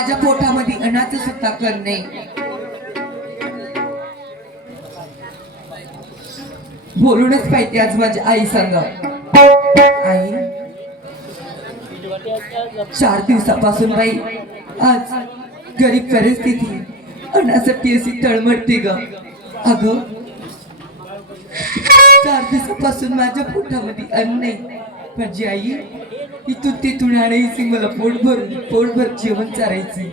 माझ्या पोटामध्ये अनाथ सुद्धा करणे. बोलूनच पाहिजे आज माझ्या आई संग. आई 4 दिवसापासून बाई आज गरीब परिस्थिती अन्नासाठी अशी तळमळते ग. अगं 4 दिवसापासून माझ्या पोटामध्ये अन्न नाही. माझी आई इथून तिथून आणायची, मला पोटभर जेवण चारायचे.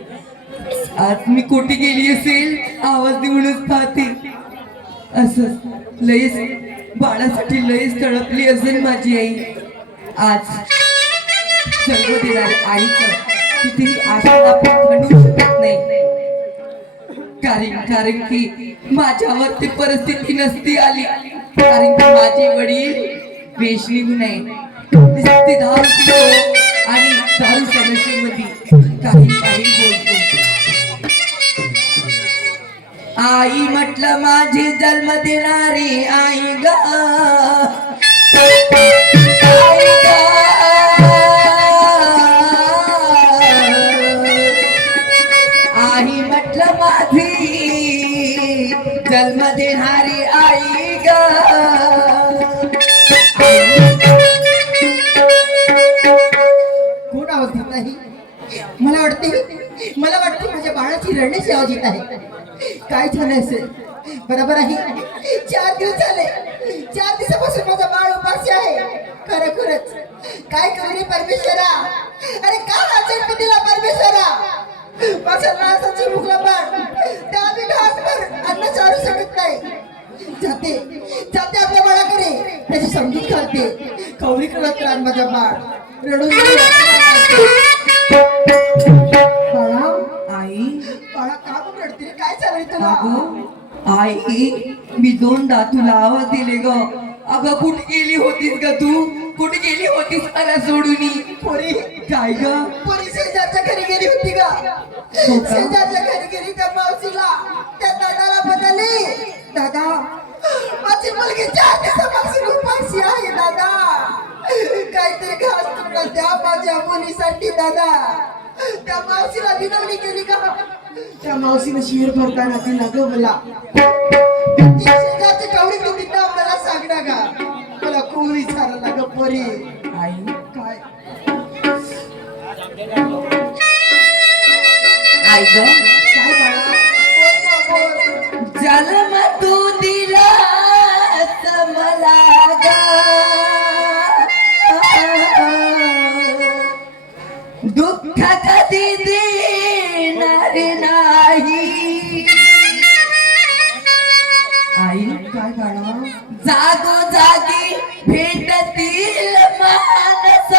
आज मी कोठे गेली असेल आवाज देऊनच पाहते. असं लयच बाळासाठी लयच तळपली असेल माझी आई. आज जन्म देणाऱ्या आईचं कितीही आशा आपण खंडू शकत नाही. कारण की माझ्यावर ती परिस्थिती नसती आली. कारण की माझे वडील वेश निघू नये नुसते 10 किलो आणि दारू समस्येमध्ये काही बोलतो. आई म्हटलं माझे जन्म देणारी आई ग. आई म्हटलं माझी जन्म देणारी आई ग. कोण आवाज देत आहे? मला वाटते माझ्या बाळाची रडण्याची आवाज येत आहे. काय झालं असेल? बरोबर आहे. 4 दिवस झाले. 4 दिवसापासून माझा बाळ उपाशी आहे. खरंच काय करू रे परमेश्वरा? अरे का हा दिला परमेश्वरा? माझ्या लासाची मुखला बाळ त्या आम्ही घासभर अन्न चालू शकत नाही. जाते आपल्या बाळाकडे त्याची समजूत घालते. कवळी करत रान माझा बाळ रडून बाळा. आई बाळा का बघ रडते? काय चालू तुला? अगं आई मी 2दा तुला आवाज दिले ग. अगं कुठे गेली होतीस ग तू? कुठे गेली होतीस मला सोडून? पोरी काय ग? पोरी शेजारच्या घरी गेली होती का? शेजारच्या घरी गेली त्या मावशीला त्या दादाला बदलली. दादा माझी मुलगी 4 दिवसापासून उपाशी आहे. दादा काहीतरी घास तुकडा द्या माझ्या मुलीसाठी. दादा त्या मावशीला विनवणी केली का? त्या मावशीने शिर भरताना ती लाग मला शेजारची कवडी किती ना मला सांगणार का? मला खूप विचारायला लाग पोरी. आई काय आई ग काय बाळा? जन्म तू दिलास मला ग. दुःख कधी देणार नाही. आई काय बाळा? जागोजागी भेटतील मानस.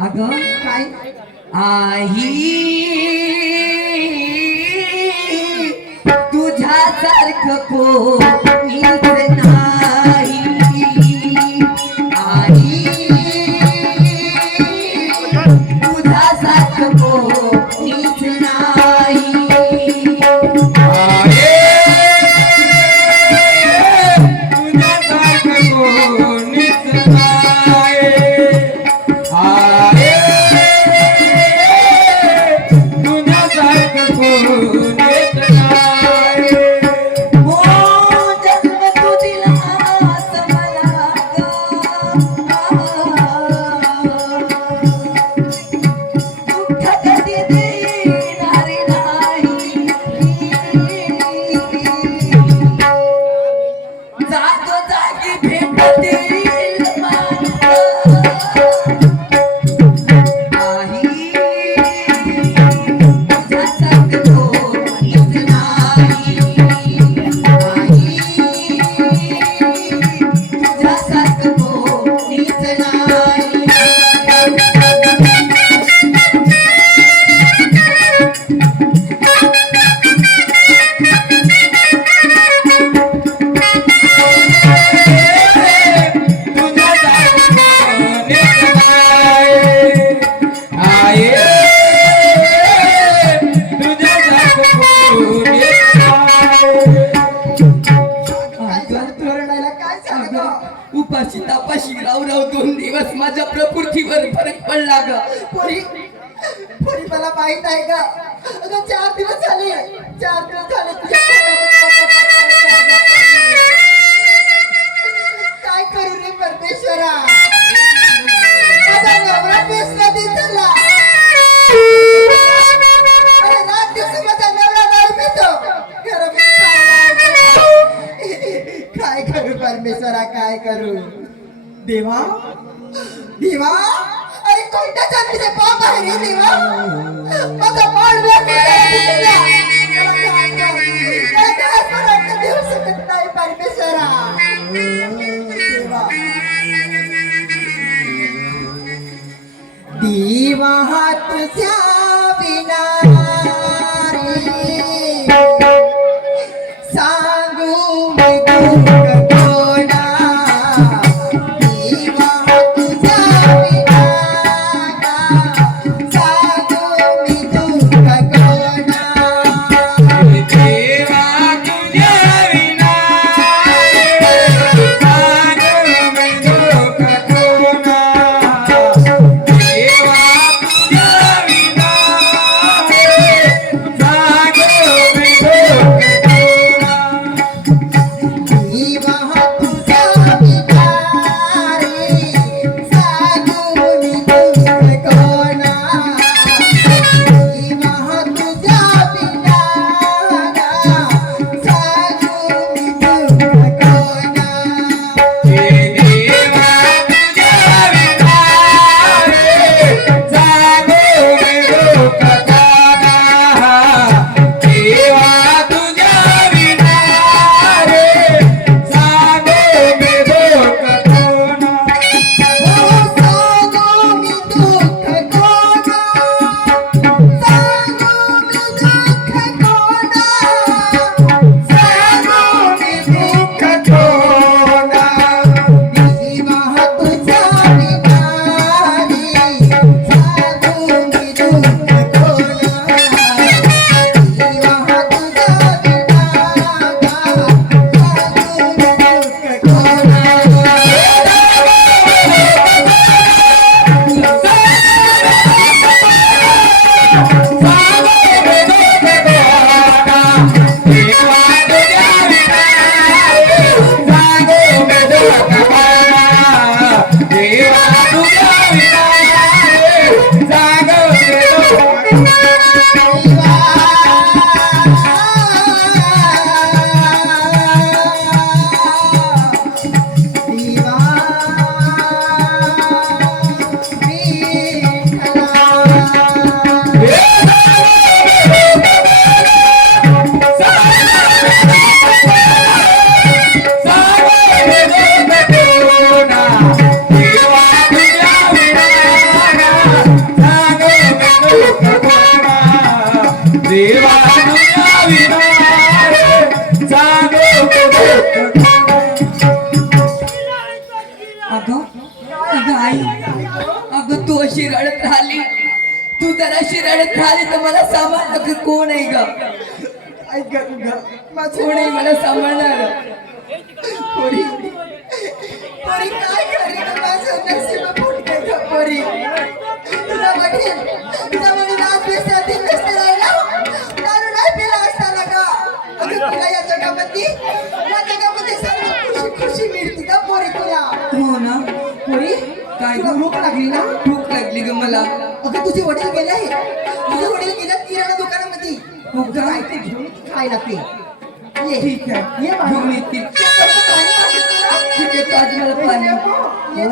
अगं काय आई तुझ्यासारखं कोणीच नाही. आई तुझ्यासारखं कोणीच नाही. उपाशी तापाशी राव 2 दिवस माझ्या प्रकृतीवर फरक पडला ग. पोरी पोरी मला माहित आहे का अगं 4 दिवस झाले 4 दिवस झाले तुझ्या पोटामध्ये काय करू रे परमेश्वरा माझा नवरा बेसला दिसला अरे रात दिवस माझा नवरा दारू पितो काय करू परमेश्वरा काय करू देवा देवा अरे कोणत्या जातीचे पाप आहे रे देवा माझा बाळ देऊ शकत नाही परमेश्वरा देवा तुझ्या विना सांगू मी दुःख कोणा देवा तुझ्या विना सांगू मी दुःख कोणा देवा तुझ्या विना सांगू मी दुःख कोणा देवा तुझ्या विना सांगू मी दुःख अगं आई अगं तू अशी रडत राहिली तू जराशी रडत राहिली तर मला सांभाळ कोण आहे ग ऐक कोण आहे मला सांभाळणार पोरी पोरी काय करेल माझं नशीब फुटके ग पोरी तुझा वडील आज बेसाती नसते राहिला दारू नाही पिला असताना का अगं तुला या जगामध्ये सर्व खुशी मिळते का पोरी तुला हो ना पोरी काय तुला भूक लागली ना भूक लागली ग मला अगं तुझे वडील गेले आहेत तुझे वडील गेल्यात किराणा दुकानामध्ये हो का? काय ते घेऊन खायला ते ये ठीक आहे ये बाळा. घेऊन येतील पाणी मागितलं ना? ठीक आहे तू आज मला पाणी ये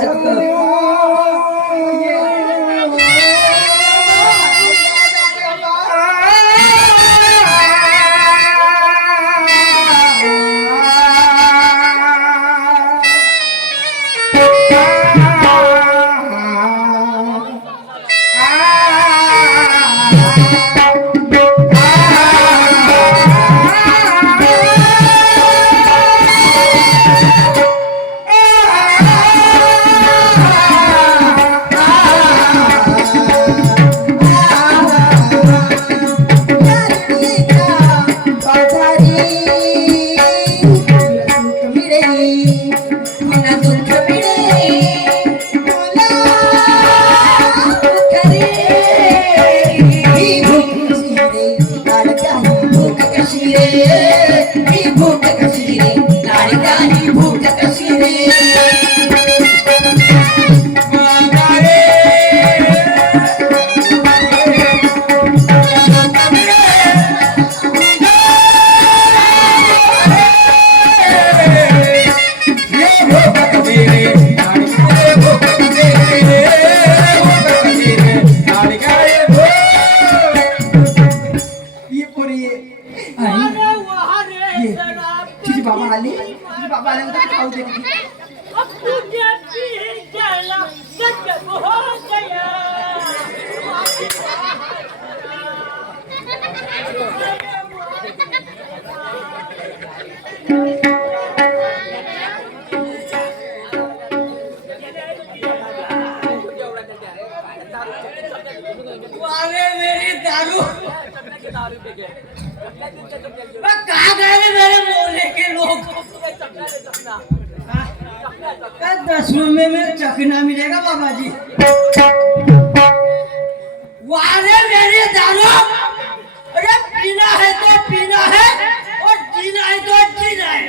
कहाँ गए रे मेरे मोहल्ले के लोग? 10 रुपये में चखना मिलेगा बाबा जी। वारे मेरी दारू, अरे पीना है तो पीना है और जीना है तो जीना है।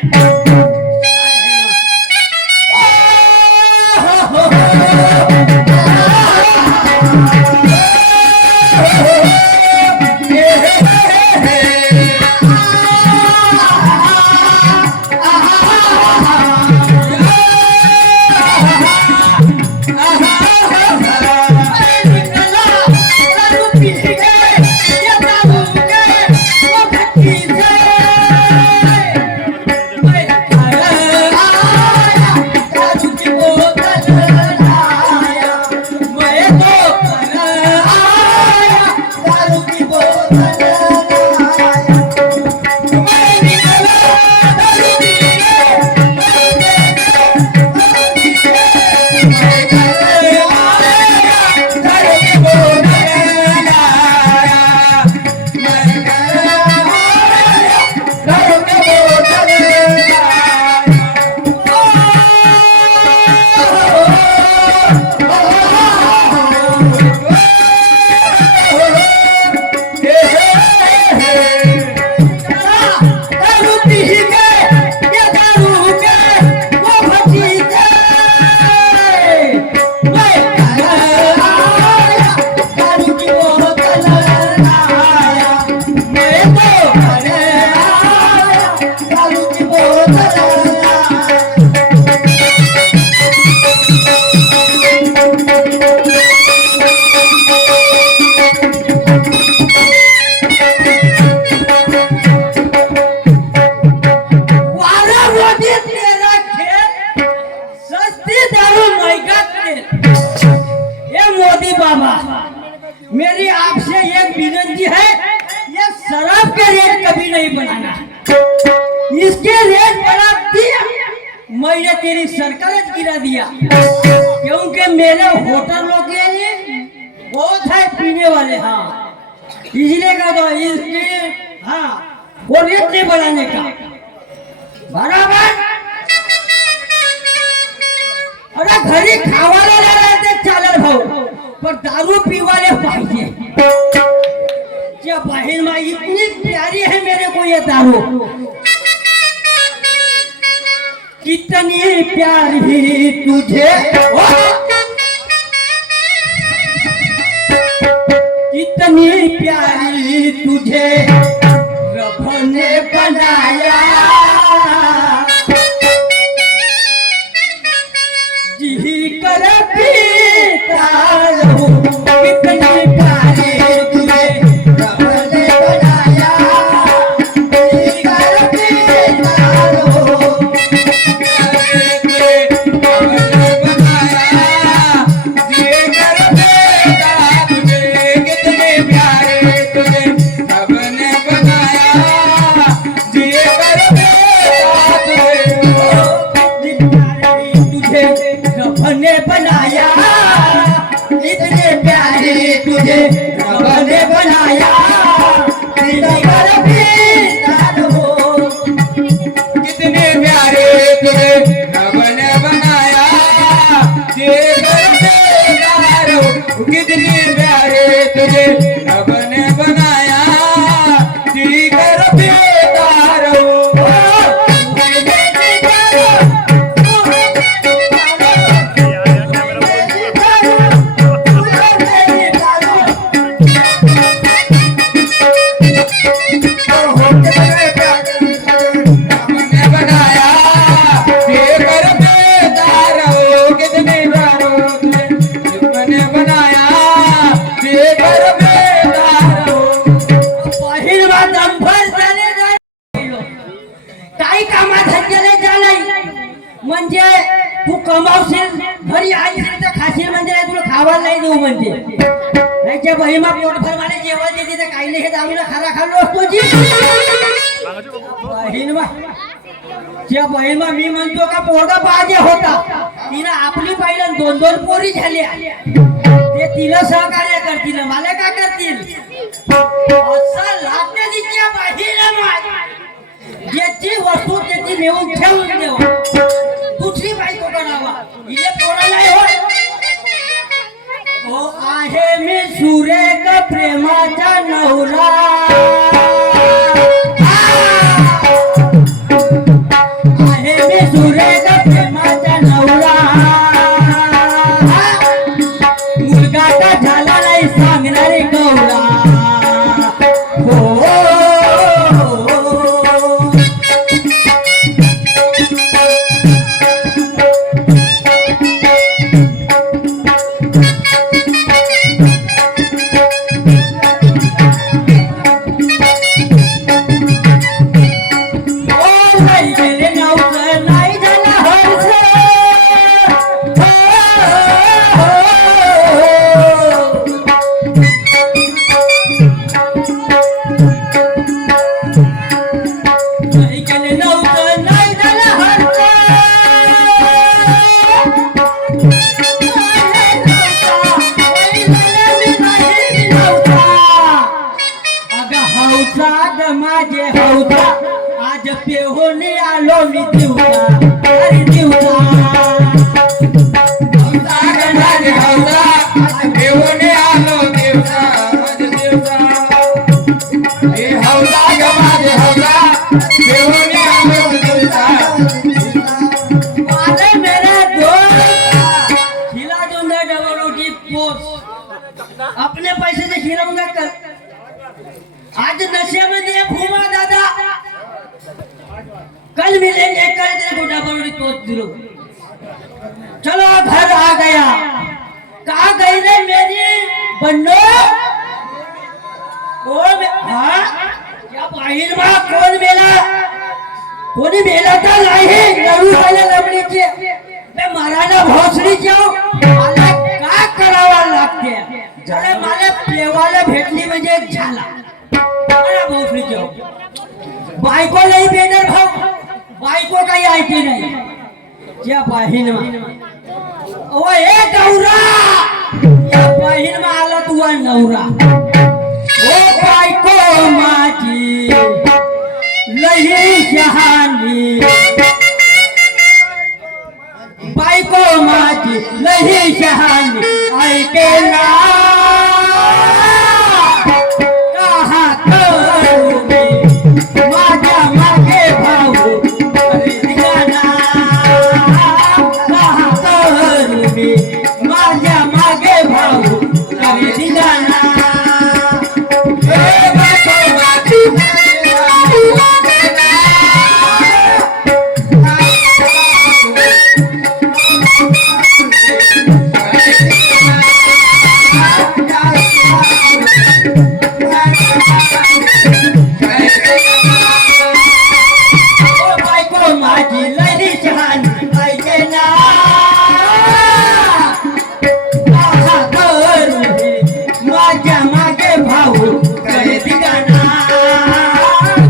मेरी आपसे एक विनती है, ये शराब के रेट कभी नहीं बढ़ाना। इसके रेट बढ़ा दिया, मैंने तेरी सरकार गिरा दिया, क्योंकि मेरे होटलों के लिए बहुत है पीने वाले। हाँ इसलिए का तो इसलिए हाँ वो रेट नहीं बढ़ाने का बराबर। अरे घरी खावाले ले रहे थे चालर भाऊ, पर दारू पीवाले पाहिजे। क्या बहन माँ इतनी प्यारी है मेरे को ये दारू, कितनी प्यारी तुझे कितनी प्यारी तुझे रब ने बनाया, जी कर पीता रहूं, कितनी प्यारी तुझे रब ने बनाया, जी कर पीता रहूं। ने बनाया इतने प्यारे तुझे रब ने बनाया, कितने प्यारे तुझे रब ने बनाया, कितने प्यारे तुझे रब ने बनाया, कर बेदारो म्हणजे तू कमावशील घरी आई खाशील म्हणजे तुला खावायला नाही देऊ म्हणजे त्याच्या बहिमा पोटभर मला जेवण देते तर काही नाही हे दारूला खारा खाल्लो असतो जी बहिणमा त्या बहिणमा मी म्हणतो का पोरगा पाहिजे होता, तिनं आपली पाहिलं 2-2 पोरी झाल्या, ते तिला सहकार्य करतील मला काय करतील असा लाटण्याच्या बाहेर माय ज्याची वस्तू त्याची नेऊन ठेवून देवा दुसरी बायको करावा इथे पोरा नाही होय हो आहे मी सुरेख प्रेमाचा नवरा आहे मी सुरेख प्रेमाचा नवरा मुलगा का झाला नाही सांगणारे गौरा हो नाही गेले नवस नाही झाला हर्ष नाही गेले नवस नाही झाला हर्ष अगं हौसा ग माझे हौसा आज पेहोने आलो मी दिवसा अरे दिवसा हौसा ग माझे हौसा, देऊने आलो दिवसा, माझे दिवसा. हे हौसा ग माझे हौसा, देऊने आलो दिवसा. माझे मेरा दोस्त खिला दूंगा डबल रोटी पोस्ट अपने पैसे से खिलाऊंगा कल आज नशे में दे घूमा दादा कल मिलेंगे कल तेरे को डबल रोटी पोस्ट दिलो चलो घर आ गया कहाँ गई रे मेरी बन्नो हाँ क्या बाहेर माँ कोण मेला कोणी मेला तर नाही नरू आल्या लमणीचे ते मराठा भोसडीच्या मला काय करावा लागते अरे मला पेवाला भेटली म्हणजे झाला मला भोसडीच्या बायको नाही बेदर भाऊ बायको काही ऐकली नाही त्या बहीण ओ ए गौरा या बहीण आला तुझा नवरा ओ बायको माझी लई शहाणी बायको माझी लई शहाणी ऐके ना कहा करू मी माझ्या मागे भाऊ अरे दिगाना कहा करू मी माझ्या मागे भाऊ अरे दिगाना हे बायको माझी, ओ बायको माझी लई शहाणी ऐके ना कहा करू मी माझ्या मागे भाऊ करे दिगाना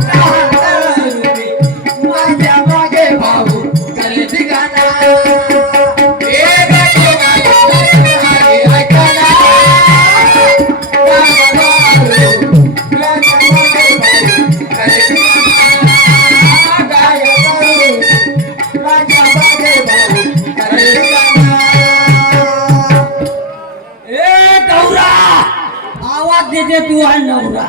कहा करू मी माझ्या मागे भाऊ करे दिगाना हे बायको माझी, ऐका ना. ए गौरा आवाज देते तू हा नवरा